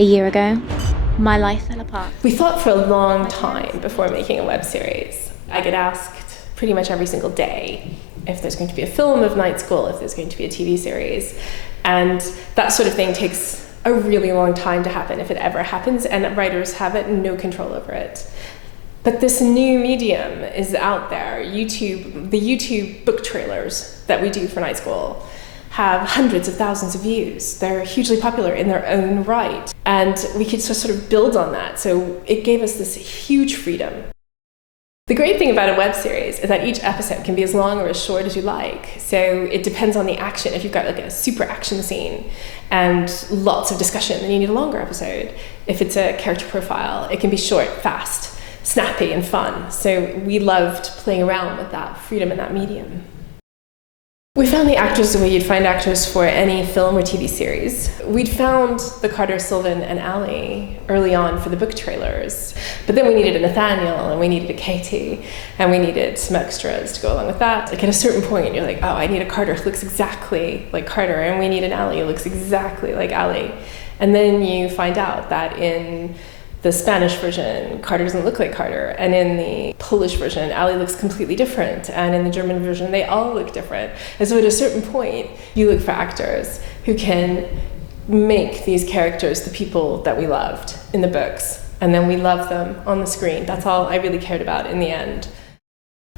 A year ago, my life fell apart. We thought for a long time before making a web series. I get asked pretty much every single day if there's going to be a film of night school, if there's going to be a TV series. And that sort of thing takes a really long time to happen, if it ever happens, and writers have no control over it. But this new medium is out there. The YouTube book trailers that we do for night school have hundreds of thousands of views. They're hugely popular in their own right. And we could sort of build on that. So it gave us this huge freedom. The great thing about a web series is that each episode can be as long or as short as you like. So it depends on the action. If you've got like a super action scene and lots of discussion, then you need a longer episode. If it's a character profile, it can be short, fast, snappy, and fun. So we loved playing around with that freedom in that medium. We found the actors the way you'd find actors for any film or TV series. We'd found the Carter, Sylvan, and Allie early on for the book trailers, but then we needed a Nathaniel, and we needed a Katie, and we needed some extras to go along with that. Like at a certain point, you're like, oh, I need a Carter who looks exactly like Carter, and we need an Allie who looks exactly like Allie. And then you find out that in the Spanish version, Carter doesn't look like Carter, and in the Polish version, Allie looks completely different, and in the German version, they all look different. And so at a certain point, you look for actors who can make these characters the people that we loved in the books, and then we love them on the screen. That's all I really cared about in the end.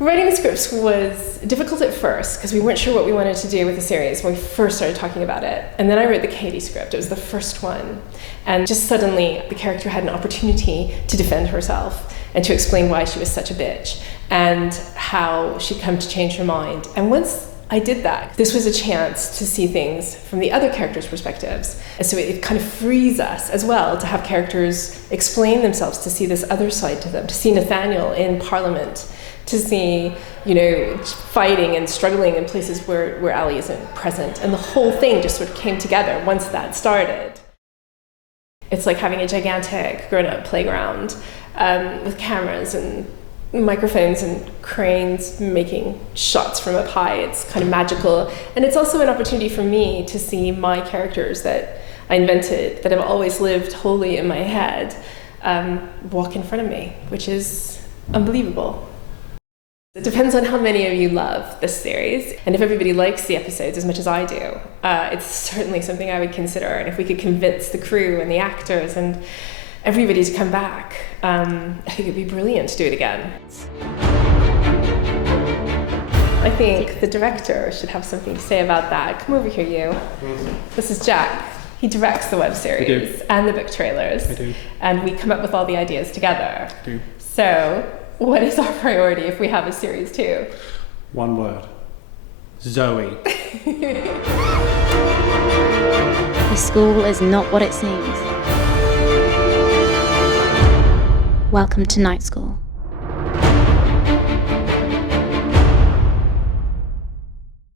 Writing the scripts was difficult at first because we weren't sure what we wanted to do with the series when we first started talking about it. And then I wrote the Katie script. It was the first one. And just suddenly the character had an opportunity to defend herself and to explain why she was such a bitch and how she'd come to change her mind. And once I did that, this was a chance to see things from the other characters' perspectives. And so it kind of frees us as well to have characters explain themselves, to see this other side to them, to see Nathaniel in Parliament, to see, fighting and struggling in places where Allie isn't present. And the whole thing just sort of came together once that started. It's like having a gigantic grown-up playground with cameras and microphones and cranes making shots from up high. It's kind of magical. And it's also an opportunity for me to see my characters that I invented, that have always lived wholly in my head, walk in front of me, which is unbelievable. It depends on how many of you love this series, and if everybody likes the episodes as much as I do, it's certainly something I would consider. And if we could convince the crew and the actors and everybody to come back, I think it'd be brilliant to do it again. I think the director should have something to say about that. Come over here, you. This is Jack. He directs the web series and the book trailers. I do. And we come up with all the ideas together. I do. So, what is our priority if we have a series 2? One word. Zoe. The school is not what it seems. Welcome to night school.